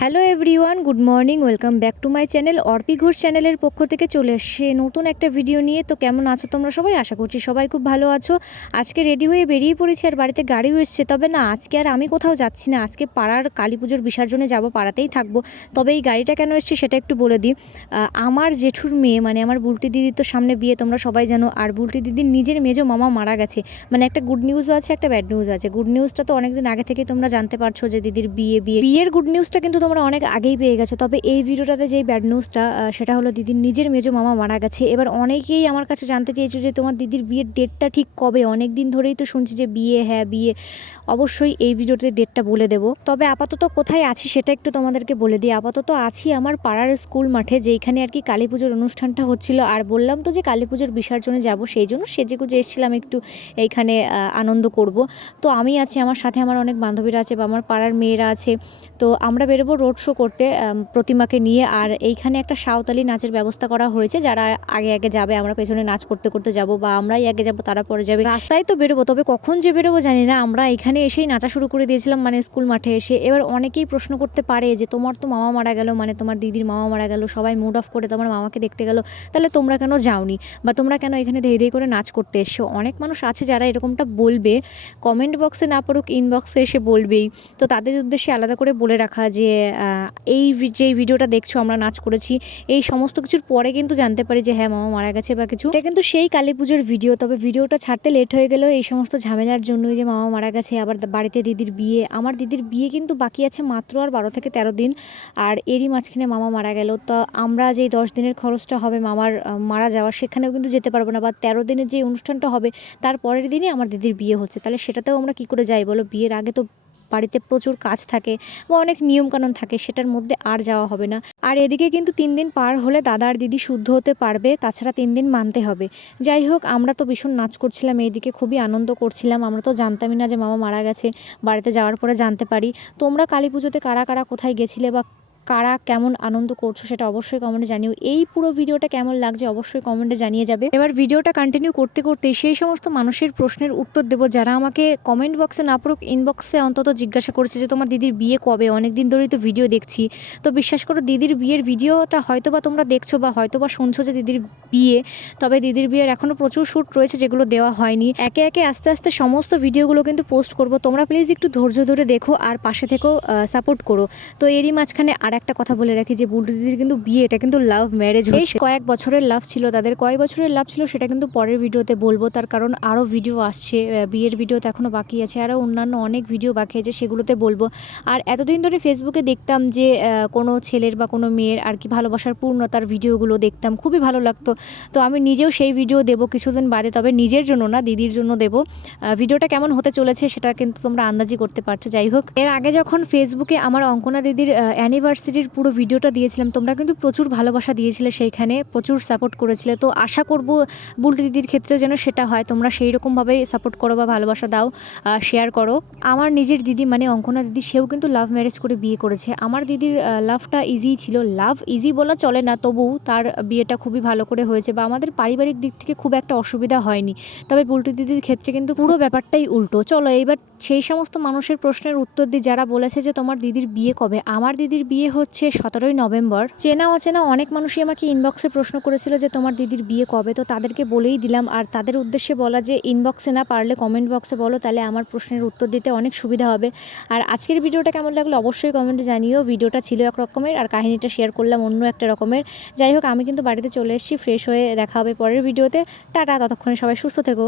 Hello everyone, good morning, welcome back to my channel. Arpi Ghosh চ্যানেলের পক্ষ থেকে চলে আসছে নতুন একটা ভিডিও নিয়ে। তো কেমন আছো তোমরা সবাই? আশা করছি সবাই খুব ভালো আছো। আজকে রেডি হয়ে বেরিয়ে পড়েছি, আর বাড়িতে গাড়িও এসছে। তবে না, আজকে আর আমি কোথাও যাচ্ছি না। আজকে পাড়ার কালী পুজোর বিসর্জনে যাব, পাড়াতেই থাকবো। তবে এই গাড়িটা কেন এসছে সেটা একটু বলে দিই। আমার জেঠুর মেয়ে, মানে আমার বুলটি দিদির তো সামনে বিয়ে, তোমরা সবাই জানো। আর বুলটি দিদির নিজের মেজো মামা মারা গেছে। মানে একটা গুড নিউজও আছে, একটা ব্যাড নিউজ আছে। গুড নিউজটা তো অনেকদিন আগে থেকেই তোমরা জানতে পারছো যে দিদির বিয়ের গুড নিউজটা কিন্তু তোমরা অনেক আগেই পেয়ে গেছো। তবে এই ভিডিওটাতে যেই ব্যাড নিউজটা, সেটা হলো দিদির নিজের মেজো মামা মারা গেছে। এবার অনেকেই আমার কাছে জানতে চেয়েছো যে তোমার দিদির বিয়ের ডেটটা ঠিক কবে। অনেক দিন ধরেই তো শুনছি যে বিয়ে, হ্যাঁ বিয়ে। অবশ্যই এই ভিডিওতে ডেটটা বলে দেবো। তবে আপাতত কোথায় আছি সেটা একটু তোমাদেরকে বলে দিই। আপাতত আছি আমার পাড়ার স্কুল মাঠে, যেখানে আর কি কালী পুজোর অনুষ্ঠানটা হচ্ছিল। আর বললাম তো যে কালী পুজোর বিসর্জনে যাব, সেই জন্য সেজেগুজে এসেছিলাম একটু এইখানে আনন্দ করব। তো আমি আছি, আমার সাথে আমার অনেক বান্ধবীরা আছে বা আমার পাড়ার মেয়েরা আছে। তো আমরা বেরোবো রোড শো করতে প্রতিমাকে নিয়ে। আর এইখানে একটা সাঁওতালি নাচের ব্যবস্থা করা হয়েছে। যারা আগে আগে যাবে, আমরা পেছনে নাচ করতে করতে যাব, বা আমরাই আগে যাব তারা পরে যাবে। রাস্তায় তো বেরোবো, তবে কখন যে বেরোবো জানি না। আমরা এখানে এসেই নাচা শুরু করে দিয়েছিলাম, মানে স্কুল মাঠে এসে। এবার অনেকেই প্রশ্ন করতে পারে যে তোমার তো মামা মারা গেল, মানে তোমার দিদির মামা মারা গেল, সবাই মুড অফ করে তোমার মামাকে দেখতে গেল, তাহলে তোমরা কেন যাওনি, বা তোমরা কেন এখানে ধেই ধেই করে নাচ করতে এসছো? অনেক মানুষ আছে যারা এরকমটা বলবে, কমেন্ট বক্সে না পড়ুক ইনবক্সে এসে বলবেই। তো তাদের উদ্দেশ্যে আলাদা করে বলে রাখা যে এই যেই ভিডিওটা দেখছো আমরা নাচ করেছি, এই সমস্ত কিছুর পরে কিন্তু জানতে পারি যে হ্যাঁ মামা মারা গেছে বা কিছু। এটা কিন্তু সেই কালী পুজোর ভিডিও। তবে ভিডিওটা ছাড়তে লেট হয়ে গেলেও এই সমস্ত ঝামেলার জন্যই, যে মামা মারা গেছে, আবার বাড়িতে দিদির বিয়ে। আমার দিদির বিয়ে কিন্তু বাকি আছে মাত্র আর 12 থেকে 13 দিন, আর এরই মাঝখানে মামা মারা গেল। তো আমরা যেই 10 দিনের খরচটা হবে মামার মারা যাওয়ার, সেখানেও কিন্তু যেতে পারবো না। বা 13 দিনের যে অনুষ্ঠানটা হবে তার পরের দিনই আমার দিদির বিয়ে হচ্ছে, তাহলে সেটাতেও আমরা কি করে যাই বলো? বিয়ের আগে তো বাড়িতে প্রচুর কাজ থাকে বা অনেক নিয়মকানুন থাকে, সেটার মধ্যে আর যাওয়া হবে না। আর এদিকে কিন্তু 3 দিন পার হলে দাদা আর দিদি শুদ্ধ হতে পারবে, তাছাড়া 3 দিন মানতে হবে। যাই হোক, আমরা তো ভীষণ নাচ করছিলাম, এইদিকে খুবই আনন্দ করছিলাম। আমরা তো জানতামই না যে মামা মারা গেছে, বাড়িতে যাওয়ার পরে জানতে পারি। তোমরা কালী পুজোতে কারা কারা কোথায় গেছিলে বা কারা কেমন আনন্দ করছো সেটা অবশ্যই কমেন্টে জানিও। এই পুরো ভিডিওটা কেমন লাগছে অবশ্যই কমেন্টে জানিয়ে যাবে। এবার ভিডিওটা কন্টিনিউ করতে করতে সেই সমস্ত মানুষের প্রশ্নের উত্তর দেবো যারা আমাকে কমেন্ট বক্সে না পড়ুক ইনবক্সে অন্তত জিজ্ঞাসা করেছে যে তোমার দিদির বিয়ে কবে। অনেক দিন ধরেই তো ভিডিও দেখছি। তো বিশ্বাস করো, দিদির বিয়ের ভিডিওটা হয়তো বা তোমরা দেখছো বা হয়তো বা শুনছো যে দিদির বিয়ে, তবে দিদির বিয়ের এখনও প্রচুর শ্যুট রয়েছে যেগুলো দেওয়া হয়নি। একে একে আস্তে আস্তে সমস্ত ভিডিওগুলো কিন্তু পোস্ট করব। তোমরা প্লিজ একটু ধৈর্য ধরে দেখো আর পাশে থেকেও সাপোর্ট করো। তো এরই মাঝখানে আর একটা কথা বলে রাখি যে বুলটি দিদির কিন্তু বিয়ে, এটা কিন্তু লাভ ম্যারেজ হচ্ছে। কয়েক বছরের লাভ ছিল তাদের, কয়েক বছরের লাভ ছিল সেটা কিন্তু পরের ভিডিওতে বলবো। তার কারণ আরও ভিডিও আসছে, বিয়ের ভিডিও তো এখনও বাকি আছে, আরও অন্যান্য অনেক ভিডিও বাকি আছে, সেগুলোতে বলবো। আর এতদিন ধরে ফেসবুকে দেখতাম যে কোনো ছেলের বা কোনো মেয়ের আর কি ভালোবাসার পূর্ণতার ভিডিওগুলো দেখতাম, খুবই ভালো লাগতো। তো আমি নিজেও সেই ভিডিও দেবো কিছুদিন বাদে, তবে নিজের জন্য না, দিদির জন্য দেবো। ভিডিওটা কেমন হতে চলেছে সেটা কিন্তু তোমরা আন্দাজি করতে পারছো। যাই হোক, এর আগে যখন ফেসবুকে আমার অঙ্কনা দিদির অ্যানিভার্সারির পুরো ভিডিওটা দিয়েছিলাম, তোমরা কিন্তু প্রচুর ভালোবাসা দিয়েছিলে, সেইখানে প্রচুর সাপোর্ট করেছিলে। তো আশা করব বুলটি দিদির ক্ষেত্রেও যেন সেটা হয়, তোমরা সেই রকমভাবেই সাপোর্ট করো বা ভালোবাসা দাও, শেয়ার করো। আমার নিজের দিদি মানে অঙ্কনা দিদি, সেও কিন্তু লাভ ম্যারেজ করে বিয়ে করেছে। আমার দিদির লাভটা ইজি ছিল, লাভ ইজি বলা চলে না, তবু তার বিয়েটা খুবই ভালো করে হয়েছে, বা আমাদের পারিবারিক দিক থেকে খুব একটা অসুবিধা হয়নি। তবে বুলটি দিদির ক্ষেত্রে কিন্তু পুরো ব্যাপারটাই উল্টো। চলো এইবার সেই সমস্ত মানুষের প্রশ্নের উত্তর দিই যারা বলেছে যে তোমার দিদির বিয়ে কবে। আমার দিদির বিয়ে হচ্ছে 17ই নভেম্বর। চেনা অচেনা অনেক মানুষই আমাকে ইনবক্সে প্রশ্ন করেছিল যে তোমার দিদির বিয়ে কবে, তো তাদেরকে বলেই দিলাম। আর তাদের উদ্দেশ্যে বলা যে ইনবক্সে না পারলে কমেন্ট বক্সে বলো, তাহলে আমার প্রশ্নের উত্তর দিতে অনেক সুবিধা হবে। আর আজকের ভিডিওটা কেমন লাগলো অবশ্যই কমেন্টে জানিও। ভিডিওটা ছিল এক রকমের আর কাহিনীটা শেয়ার করলাম অন্য একটা রকমের। যাই হোক, আমি কিন্তু বাড়িতে চলে এসেছি, ফ্রেশ হয়ে দেখা হবে পরের ভিডিওতে। টাটা, ততক্ষণে সবাই সুস্থ থেকো।